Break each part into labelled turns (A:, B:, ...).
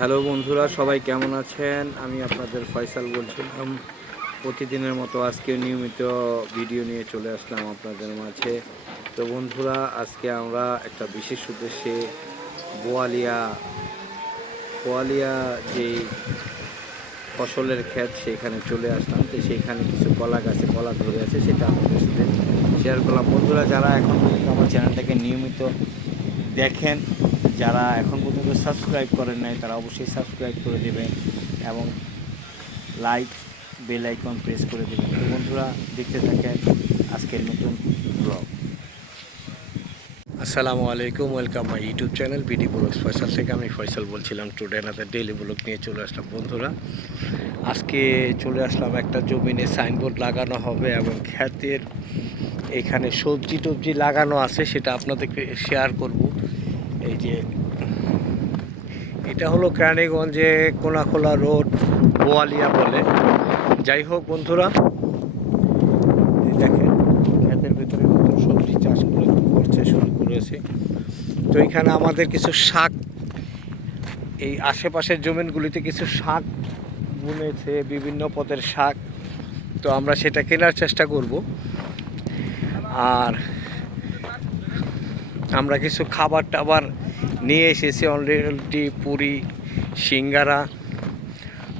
A: Hello বন্ধুরা, সবাই কেমন আছেন? আমি আপনাদের ফয়সাল বলছিলাম। প্রতিদিনের মতো আজকে নিয়মিত ভিডিও নিয়ে চলে আসলাম আপনাদের মাঝে। তো বন্ধুরা, আজকে আমরা একটা বিশেষ উদ্দেশ্যে বোয়ালিয়া বোয়ালিয়া যে ফসলের ক্ষেত সেখানে চলে আসলাম। তো সেইখানে কিছু কলা গাছে কলা ধরে আছে, সেটা আপনাদের সাথে শেয়ার করলাম। বন্ধুরা, যারা এখন আমার চ্যানেলটাকে নিয়মিত দেখেন যারা এখন পর্যন্ত সাবস্ক্রাইব করেন নাই, তারা অবশ্যই সাবস্ক্রাইব করে দেবেন এবং লাইক বেল আইকন প্রেস করে দেবেন। তো বন্ধুরা, দেখতে থাকেন আজকের নতুন ব্লগ আসসালামু আলাইকুম welcome my YouTube channel BD blog Faisal থেকে আমি ফয়সাল বলছিলাম। টুডে নাদের ডেইলি ব্লগ নিয়ে চলে আসলাম। বন্ধুরা, আজকে চলে আসলাম একটা জমিনে সাইনবোর্ড লাগানো হবে এবং খ্যাতের এখানে সবজি টবজি লাগানো আছে, সেটা আপনাদেরকে শেয়ার করব। এই যে, এটা হলো কেরানীগঞ্জে কোনাখোলা রোড, বোয়ালিয়া বলে। যাই হোক বন্ধুরা দেখেন ক্ষেতের ভিতরে নতুন সবজি চাষ করে করছে, শুরু করেছে। তো এখানে আমাদের কিছু শাক, এই আশেপাশের জমিনগুলিতে কিছু শাক বুনেছে, বিভিন্ন পদের শাক। তো আমরা সেটা কেনার চেষ্টা করব। আর আমরা কিছু খাবার টাবার নিয়ে এসেছি অলরেডি পুরি, সিঙ্গারা।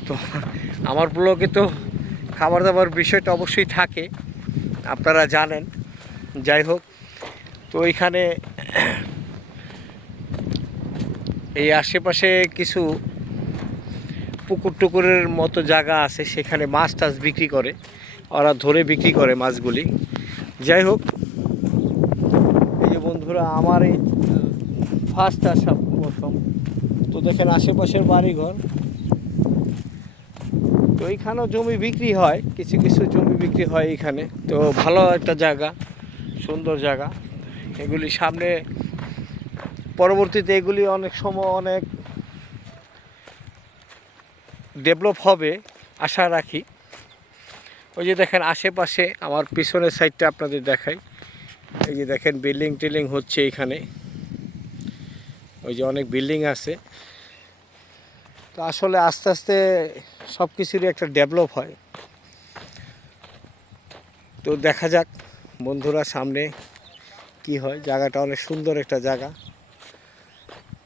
A: তো আমার ব্লগে তো খাবার দাবার বিষয়টা অবশ্যই থাকে, আপনারা জানেন। যাই হোক, তো এখানে এই আশেপাশে কিছু পুকুর টুকুরের মতো জায়গা আছে, সেখানে মাছ টাছ বিক্রি করে, ওরা ধরে বিক্রি করে মাছগুলি। যাই হোক বন্ধুরা, আমার এই ফার্স্ট আসা প্রথম। তো দেখেন, আশেপাশের বাড়িঘর। তো এইখানেও জমি বিক্রি হয়, কিছু কিছু জমি বিক্রি হয় এখানে তো ভালো একটা জায়গা, সুন্দর জায়গা। এগুলি সামনে, পরবর্তীতে এগুলি অনেক সময় অনেক ডেভেলপ হবে, আশা রাখি। ওই যে দেখেন, আশেপাশে, আমার পিছনের সাইডটা আপনাদের দেখাই। এই যে দেখেন বিল্ডিং টিল্ডিং হচ্ছে এখানে। ওই যে অনেক বিল্ডিং আছে। তো আসলে আস্তে আস্তে সব কিছুরই একটা ডেভেলপ হয়। তো দেখা যাক বন্ধুরা সামনে কি হয়। জায়গাটা অনেক সুন্দর একটা জায়গা।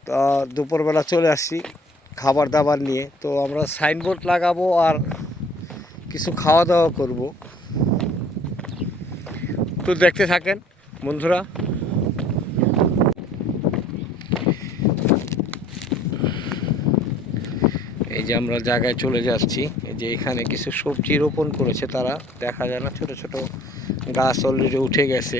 A: তো দুপুরবেলা চলে আসছি খাবার দাবার নিয়ে। তো আমরা সাইনবোর্ড লাগাবো আর কিছু খাওয়া দাওয়া করব। তো দেখতে থাকেন। বন্ধুরা। এই যে আমরা জায়গায় চলে যাচ্ছি, এই যে এখানে কিছু সবজি রোপণ করেছে তারা। দেখা যায় না, ছোট ছোট গাছ অলরেডি উঠে গেছে।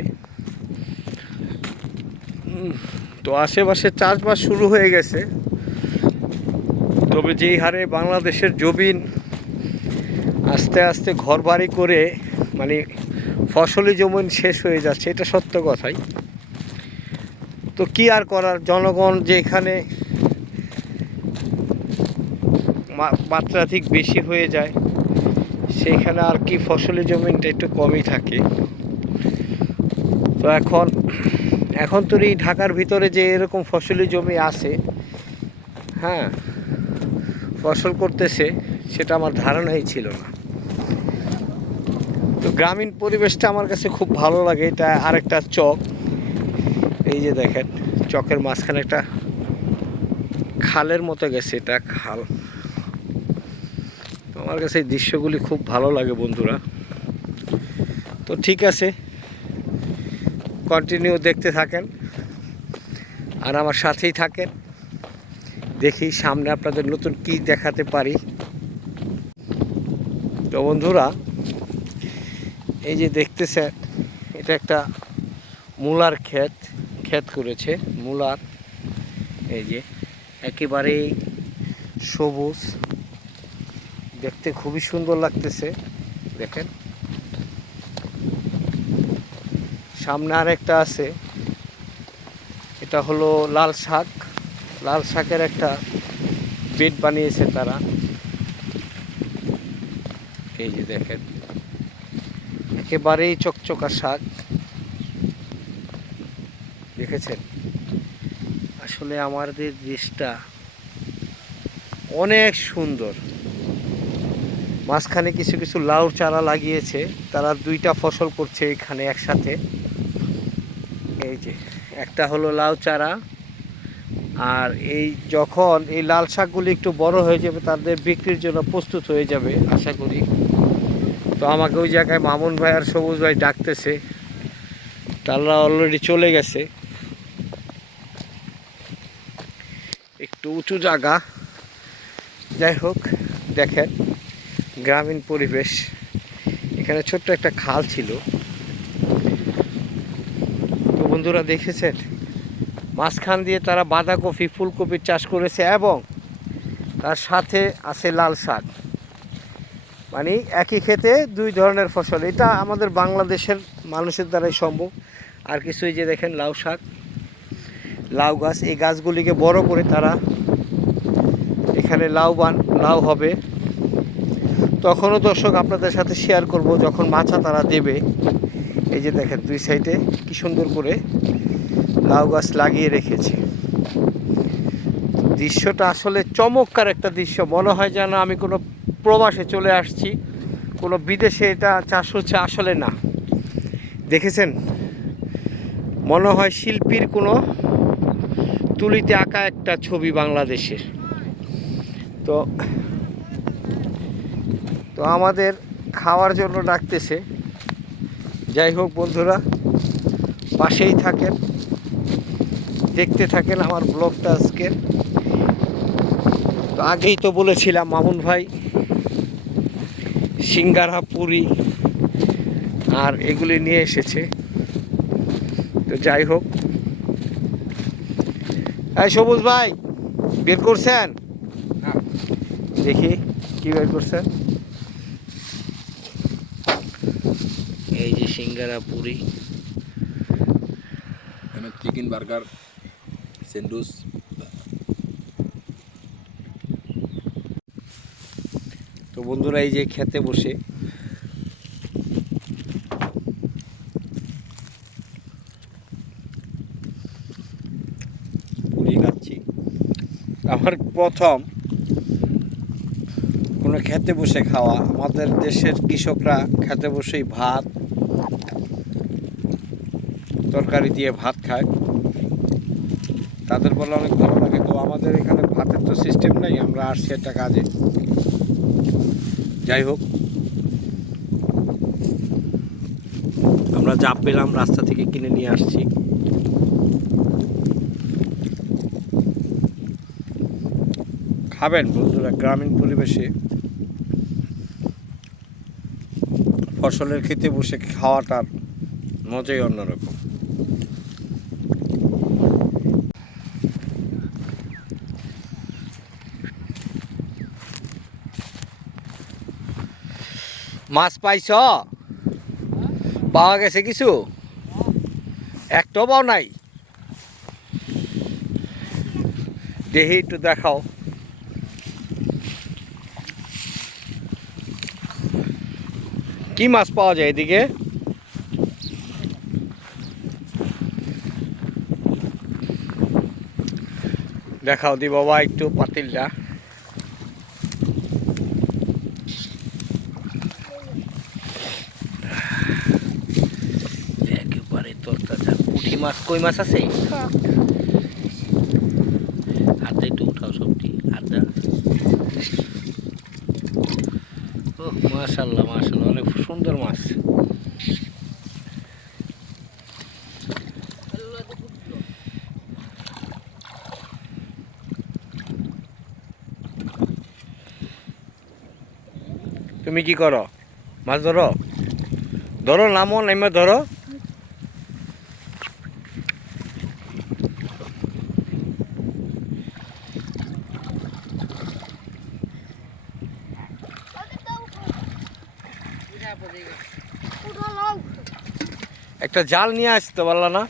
A: তো আশেপাশে চাষবাস শুরু হয়ে গেছে। তবে যেই হারে বাংলাদেশের জমিন আস্তে আস্তে ঘর বাড়ি করে মানে ফসলি জমিন শেষ হয়ে যাচ্ছে, এটা সত্য কথাই। তো কি আর করার? জনগণ যে এখানে মাত্রাধিক বেশি হয়ে যায় সেইখানে আর কি ফসলি জমিনটা একটু কমই থাকে। তো এখন এখন তো এই ঢাকার ভিতরে যে এরকম ফসলি জমি আছে হ্যাঁ ফসল করতেছে, সেটা আমার ধারণাই ছিল না। তো গ্রামীণ পরিবেশটা আমার কাছে খুব ভালো লাগে। এটা আরেকটা চক। এই যে দেখেন, চকের মাঝখানে একটা খালের মতো গেছে এটা খাল। আমার কাছে এই দৃশ্যগুলি খুব ভালো লাগে বন্ধুরা। তো ঠিক আছে কন্টিনিউ দেখতে থাকেন। আর আমার সাথেই থাকেন। দেখি সামনে আপনাদের নতুন কি দেখাতে পারি। তো বন্ধুরা এই যে দেখতেছেন এটা একটা মূলার ক্ষেত ক্ষেত করেছে, মূলার। এই যে একেবারেই সবুজ। দেখতে খুবই সুন্দর লাগতেছে, দেখেন। সামনে আর একটা আছে, এটা হলো লাল শাক। লাল শাকের একটা বেড বানিয়েছে তারা। এই যে দেখেন। একেবারেই চকচকা শাক। দেখেছেন? আসলে আমাদের দেশটা অনেক সুন্দর। মাঝখানে কিছু কিছু লাউ চারা লাগিয়েছে, তারা দুইটা ফসল করছে এখানে একসাথে। এই যে, একটা হলো লাউ চারা, আর এই যখন এই লাল শাকগুলি একটু বড় হয়ে যাবে, তাদের বিক্রির জন্য প্রস্তুত হয়ে যাবে, আশা করি। তো আমাকে ওই জায়গায় মামুন ভাই আর সবুজ ভাই ডাকতেছে। তারা অলরেডি চলে গেছে। একটু উঁচু জায়গা। যাই হোক, দেখেন, গ্রামীণ পরিবেশ। এখানে ছোট্ট একটা খাল ছিল। তো বন্ধুরা দেখেছেন? মাঝখান দিয়ে তারা বাঁধাকপি ফুলকপির চাষ করেছে এবং তার সাথে আছে লাল শাক। মানে একই ক্ষেতে দুই ধরনের ফসল। এটা আমাদের বাংলাদেশের মানুষের দ্বারাই সম্ভব। আর কিছুই যে দেখেন লাউ শাক, লাউ গাছ, এই গাছগুলিকে বড় করে তারা এখানে লাউ বান লাউ হবে। তখনও দর্শক আপনাদের সাথে শেয়ার করব যখন মাছা তারা দেবে। এই যে দেখেন দুই সাইডে কি সুন্দর করে লাউ গাছ লাগিয়ে রেখেছে। দৃশ্যটা আসলে চমৎকার একটা দৃশ্য। মনে হয় যেন আমি কোনো প্রবাসে চলে আসছি। কোনো বিদেশে এটা চাষ হচ্ছে আসলে না। দেখেছেন? মনে হয় শিল্পীর কোনো তুলিতে আঁকা একটা ছবি বাংলাদেশের তো তো আমাদের খাওয়ার জন্য ডাকতেছে। যাই হোক বন্ধুরা, পাশেই থাকেন। দেখতে থাকেন আমার ব্লগটা আজকে তো আগেই তো বলেছিলাম, মামুন ভাই সিঙ্গারা পুরি আর এগুলি নিয়ে এসেছে। তো যাই হোক। এই সবুজ ভাই বের করছেন? দেখি কি বের করছেন? এই যে সিঙ্গারা পুরি
B: চিকেন বার্গার স্যান্ডউইচ
A: তো বন্ধুরা এই যে খেতে বসে। আমার প্রথম কোনো খেতে বসে খাওয়া। আমাদের দেশের কৃষকরা খেতে বসেই ভাত, তরকারি দিয়ে ভাত খায়। তাদের বলে অনেক ভালো লাগে। তো আমাদের এখানে ভাতের তো সিস্টেম নেই, আমরা আসছি একটা কাজে যাই হোক। আমরা যা পেলাম রাস্তা থেকে কিনে নিয়ে আসছি। খাবেন বন্ধুরা গ্রামীণ পরিবেশে। ফসলের খেতে বসে খাওয়াটার মজাই অন্যরকম। মাছ পাইছ? পাওয়া গেছে কিছু? একটাও পাও নাই? দেখি একটু দেখাও। কি মাছ পাওয়া যায় এদিকে? দেখাও দি বাবা, একটু পাতিলটা। মাছ কই মাছ আছে? হাতে একটু উঠাও সবটি আদা ও মাশাল্লাহ মাশাল্লাহ অনেক সুন্দর মাছ। তুমি কি করো? মাছ ধরো? ধরো নামো নেমে ধরো। একটা জাল নিয়ে আসতে পারলা না।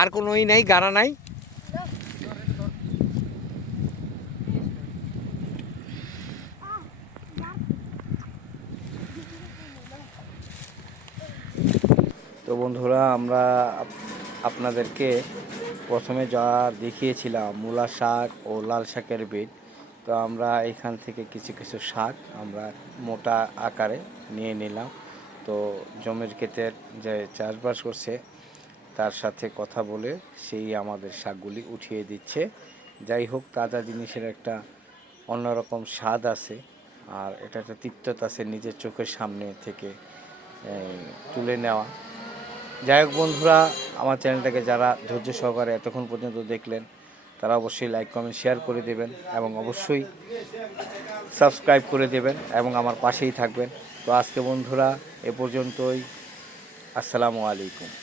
A: আর কোনো ই নাই, গাড়া নাই। তো বন্ধুরা, আমরা আপনাদেরকে প্রথমে যা দেখিয়েছিলাম, মূলা শাক ও লাল শাকের বেড তো আমরা এখান থেকে কিছু কিছু শাক আমরা মোটা আকারে নিয়ে নিলাম। তো জমির ক্ষেতের যে চাষবাস করছে, তার সাথে কথা বলে সেই আমাদের শাকগুলি উঠিয়ে দিচ্ছে। যাই হোক, তাজা জিনিসের একটা অন্যরকম স্বাদ আছে আর এটা একটা তৃপ্ততা আছে নিজের চোখের সামনে থেকে তুলে নেওয়া। যাই হোক বন্ধুরা, আমার চ্যানেলটাকে যারা ধৈর্য সহকারে এতক্ষণ পর্যন্ত দেখলেন তারা অবশ্যই লাইক কমেন্ট শেয়ার করে দেবেন এবং অবশ্যই সাবস্ক্রাইব করে দেবেন এবং আমার পাশেই থাকবেন। তো আজকে বন্ধুরা, এ পর্যন্তই। আসসালামু আলাইকুম।